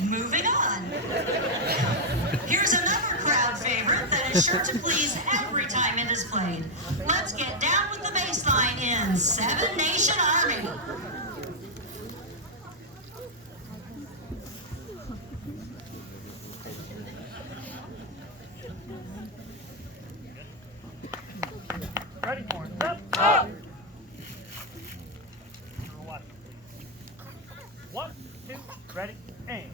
Moving on. Here's another crowd favorite that is sure to please every time it is played. Let's get down with the bass line in Seven Nation Army. Ready, horns up, up! One, two, ready, and...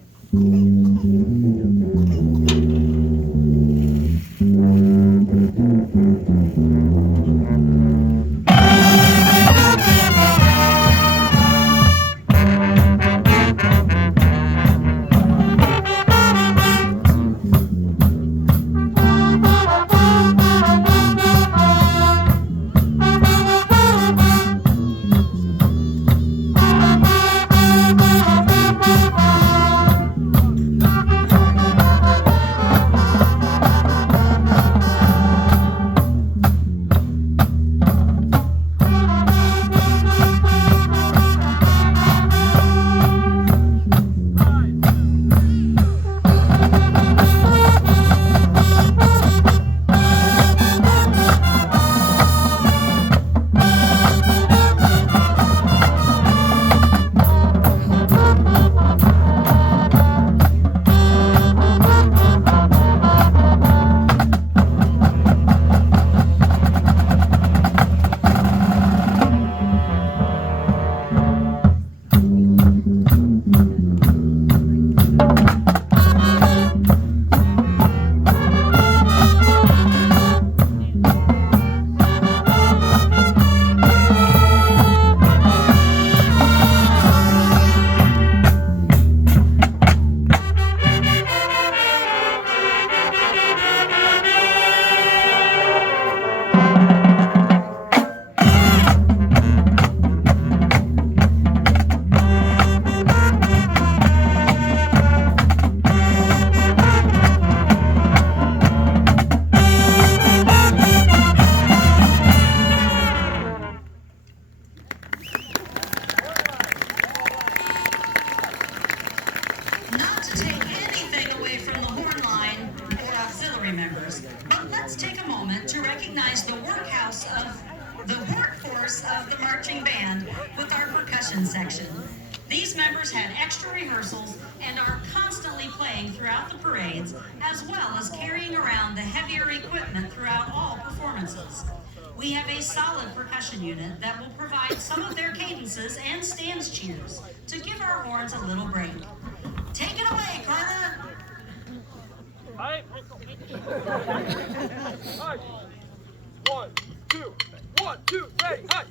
Not to take anything away from the horn line or auxiliary members, but let's take a moment to recognize the workhorse of the marching band with our percussion section. These members had extra rehearsals and are constantly playing throughout the parades, as well as carrying around the heavier equipment throughout all performances. We have a solid percussion unit that will provide some of their cadences and stance cheers to give our horns a little break. Take it away, Carter! Hi. Hi. 1, 2, 1, 2, ready, hi!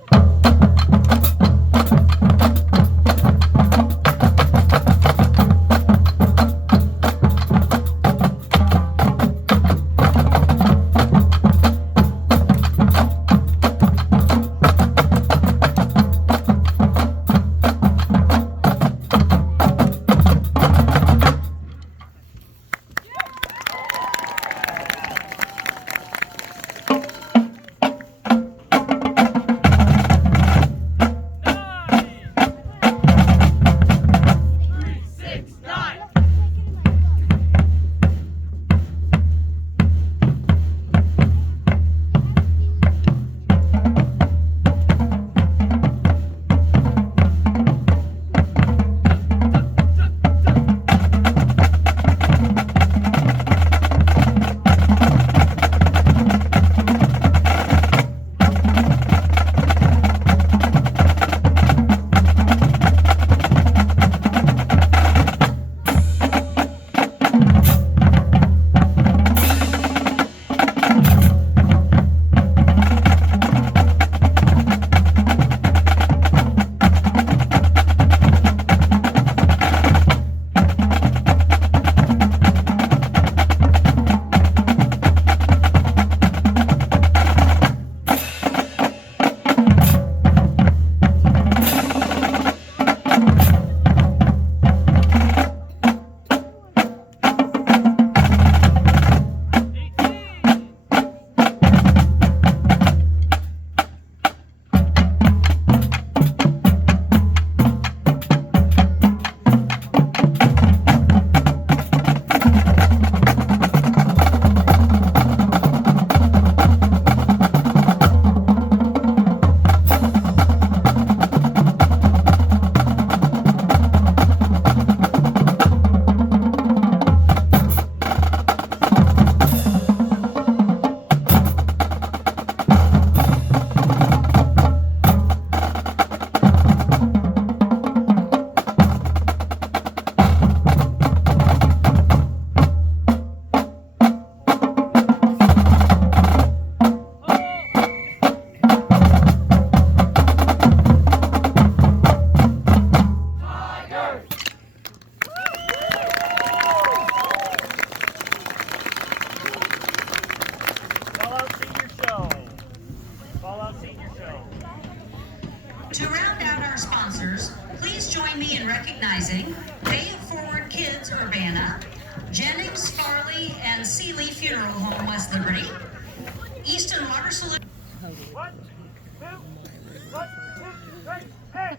recognizing Pay It Forward Kids Urbana, Jennings, Farley, and Sealy Funeral Home, West Liberty, Easton Water Solutions. 1, 2, 1, 2, 3, hey!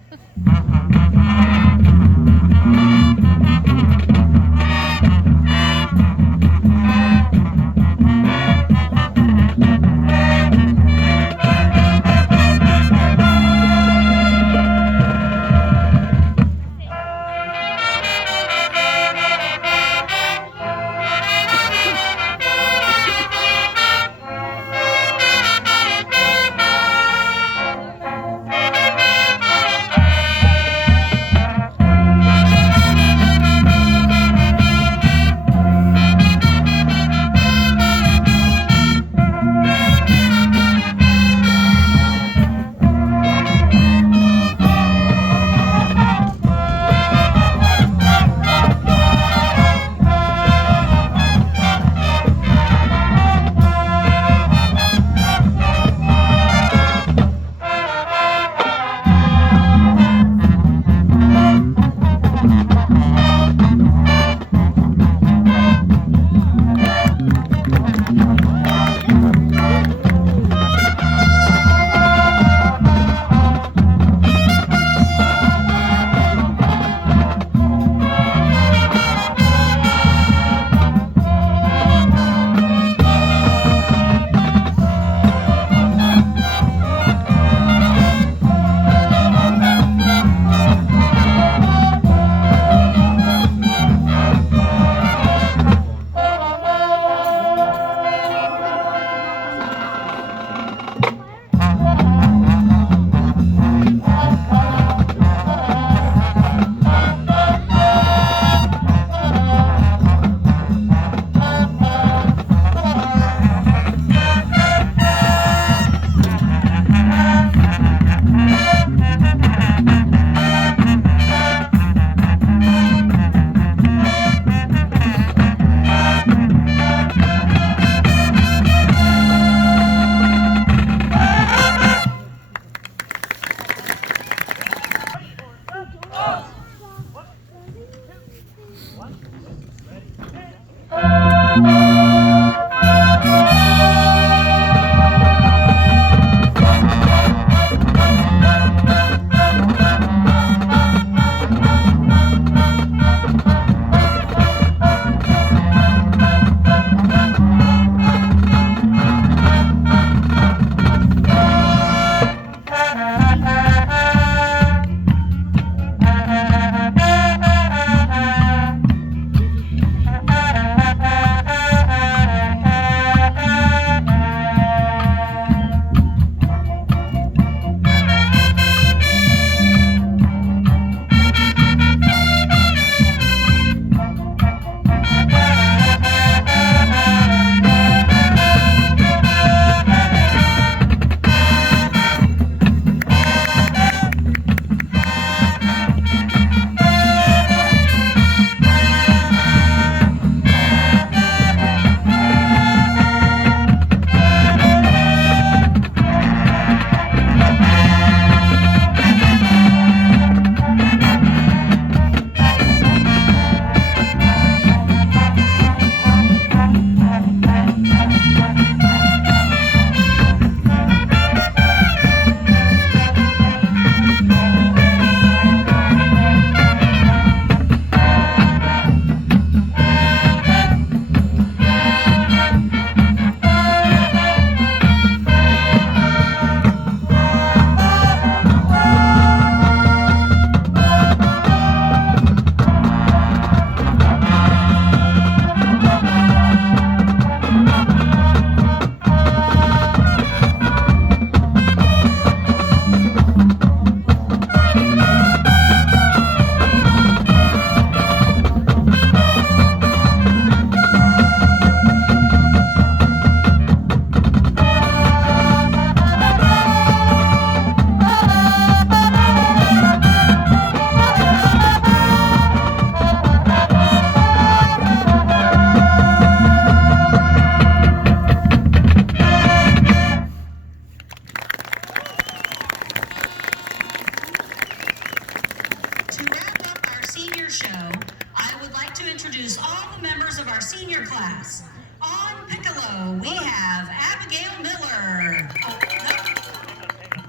show, I would like to introduce all the members of our senior class. On piccolo, we have Abigail Miller. Oh,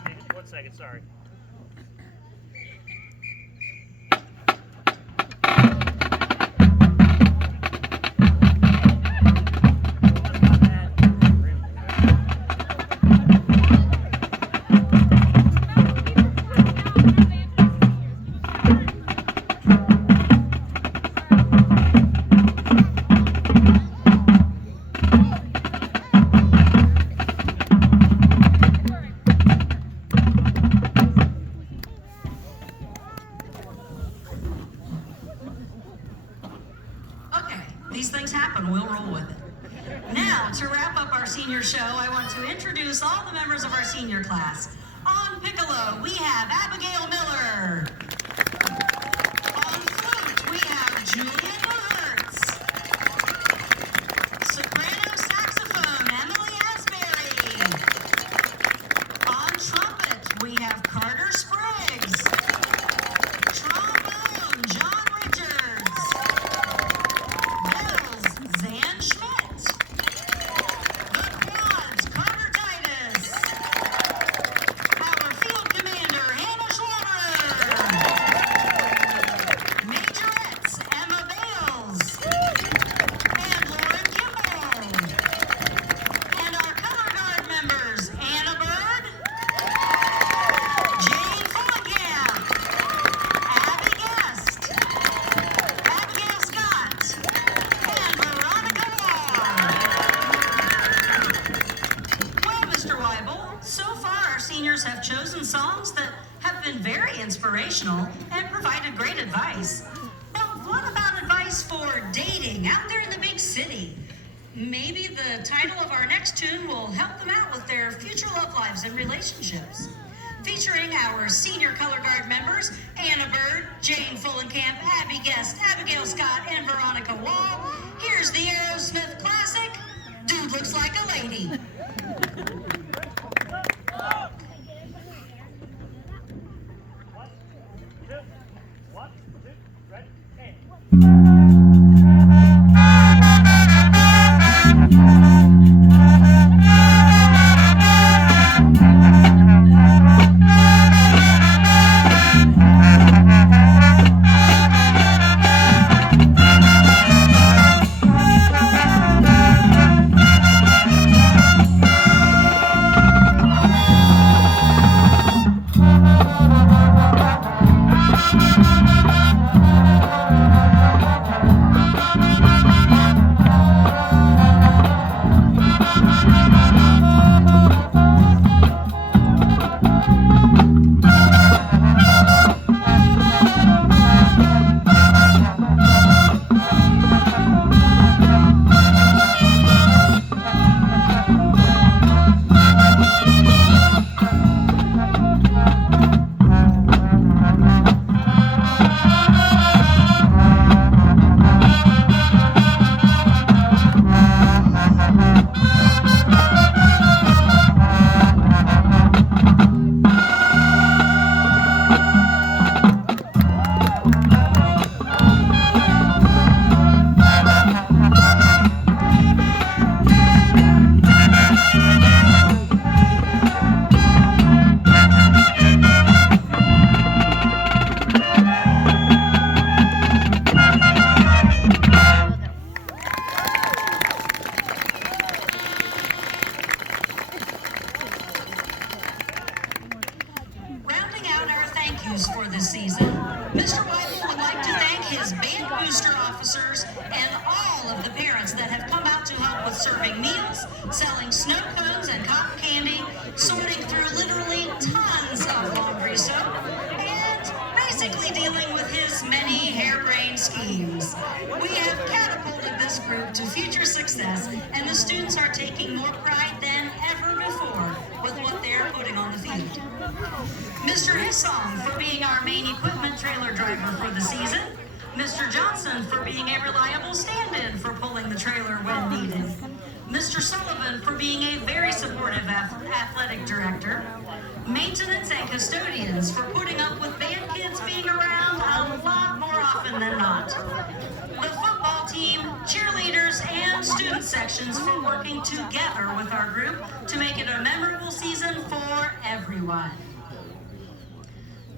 Hang on, 1 second, sorry. These things happen, we'll roll with it. Now, to wrap up our senior show, I want to introduce all the members of our senior class. On piccolo, we have Abigail Miller. On flute, we have Julia Hertz. Soprano saxophone, Emily Asbury. On trumpet, we have Carter Spriggs. Trombone, John Richards. Zan Schmidt. The quads, Carter Titus. Our field commander, Hannah Schwaber. Majorettes, Emma Bales. And Lauren Kimball. And our color guard members, Anna Bird. Jane Fullenkamp. Abby Guest. Abigail Scott. And Veronica Wall. Well, Mr. Weibel, so far our seniors have chosen songs that have been very inspirational and provided great advice. But what about advice for dating out there in the big city? Maybe the title of our next tune will help them out with their future love lives and relationships. Featuring our senior color guard members, Anna Bird, Jane Fullenkamp, Abby Guest, Abigail Scott, and Veronica Wall, here's the Aerosmith classic, Dude Looks Like a Lady. One, two, ready, and. Rounding out our thank yous for this season, Mr. Weibel would like to thank his band booster officers and all of the parents that have come out to help with serving meals, selling snow cones and cotton candy, sorting through literally tons of laundry soap, and basically dealing with his many harebrained schemes. We have catapulted this group to future success, and the students are taking more pride than ever before with what they're putting on the field. Mr. Hisson for being our main equipment trailer driver for the season. Mr. Johnson for being a reliable stand-in for pulling the trailer when needed. Mr. Sullivan for being a very supportive athletic director. Maintenance and custodians for putting up with band kids being around a a lot more often than not. The football team, cheerleaders, and student sections for working together with our group to make it a memorable season for everyone.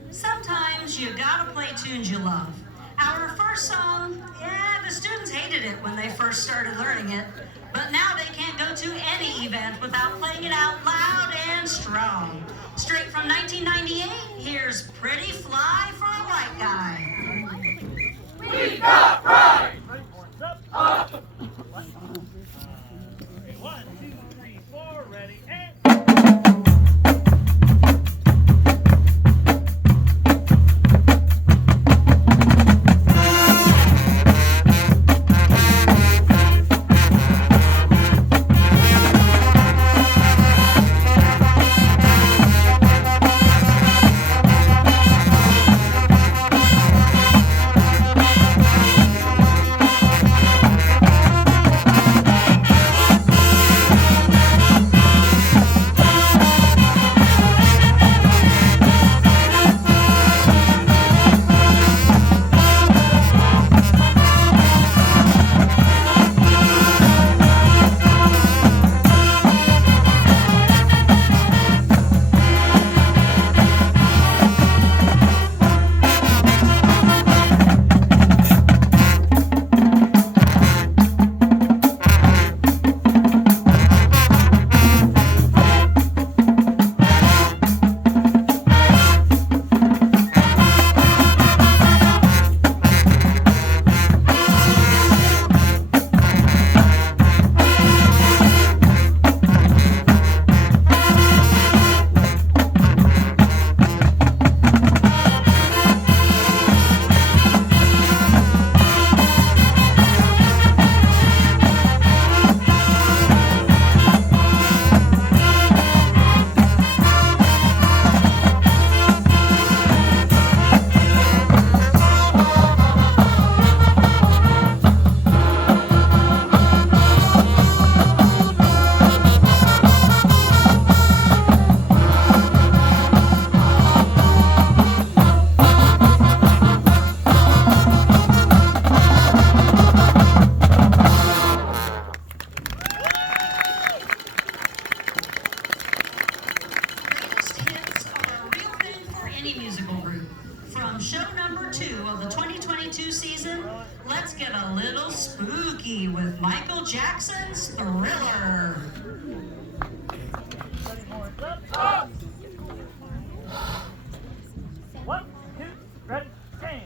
Sometimes you gotta play tunes you love. Our first song, the students hated it when they first started learning it, but now they can't go to any event without playing it out loud and strong. Straight from 1998, here's Pretty Fly for a White Guy. We got pride! Horns up. Okay, 1, 2, 3, 4, ready, and... Greatest hits are a real thing for any musical group. From show number 2 of the 2022 season, let's get a little spooky with Michael Jackson's Thriller. Horns up. 1, 2, ready, and...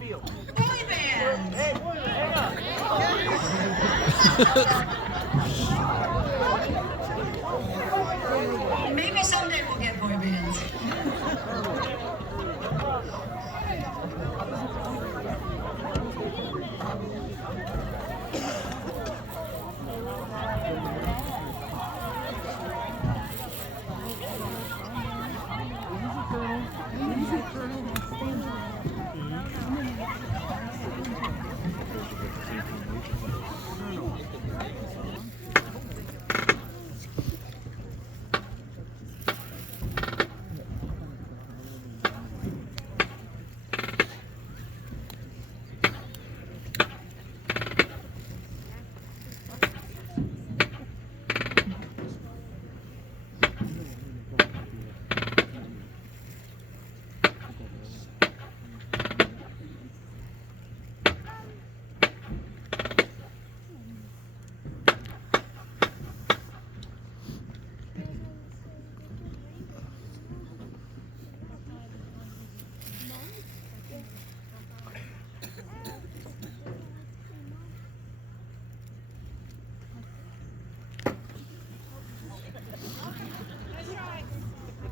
field. Boy bands. Hey, hang on. Maybe someday we'll get boy bands.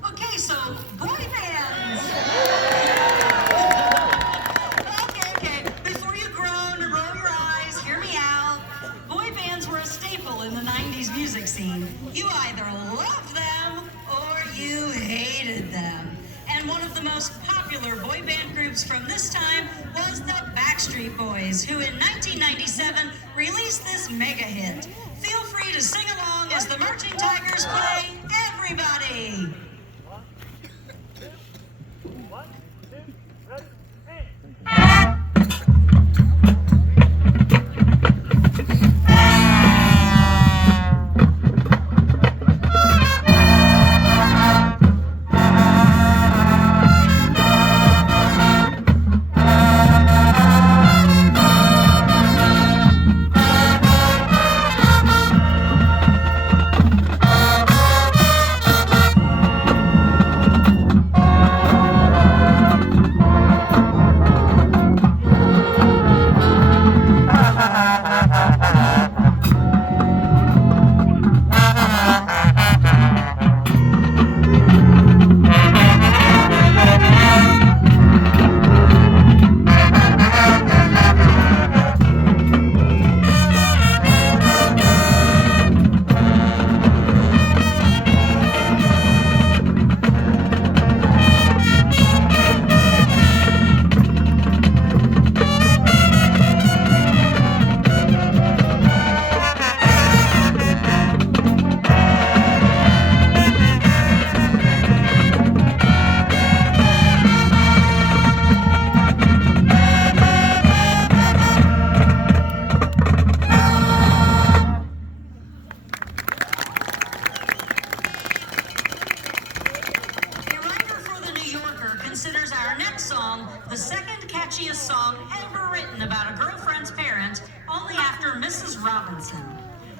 Okay, so boy bands. Okay. Before you groan and roll your eyes, hear me out. Boy bands were a staple in the 90s music scene. You either loved them or you hated them. And one of the most popular boy band groups from this time was the Backstreet Boys, who in 1997 released this mega hit. Feel free to sing along as the Marching Tigers play Everybody. One, two, ready, and. A writer for The New Yorker considers our next song the second catchiest song ever written about a girlfriend's parent, only after Mrs. Robinson.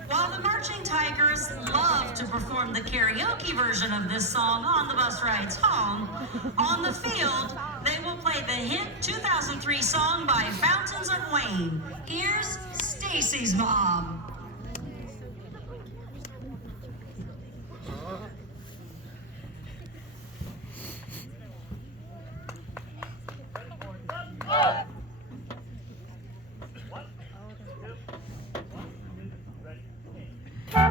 While the Marching Tigers love to perform the karaoke version of this song on the bus rides home, on the field, they will play the hit 2003 song by Fountains of Wayne. Here's Stacy's Mom. One, two, ready, and.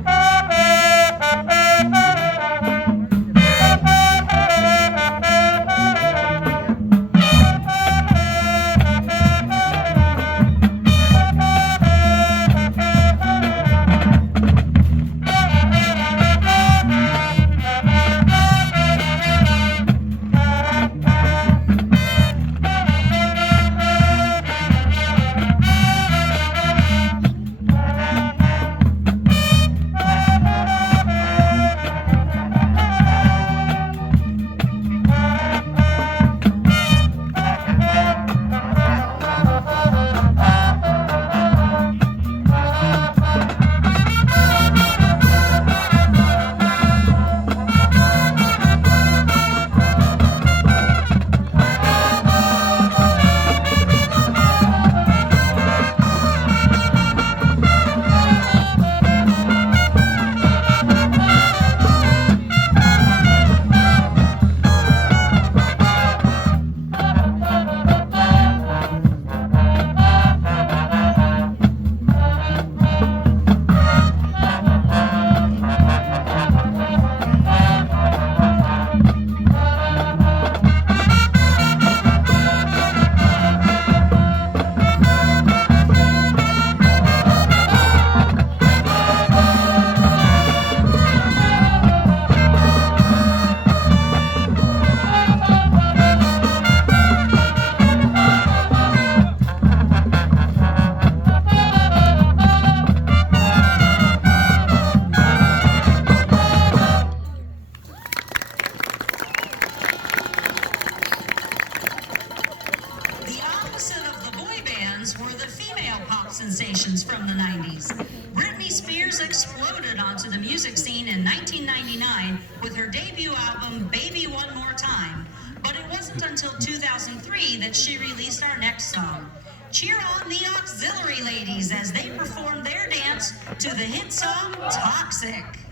Rose exploded onto the music scene in 1999 with her debut album, Baby One More Time. But it wasn't until 2003 that she released our next song. Cheer on the auxiliary ladies as they perform their dance to the hit song, Toxic.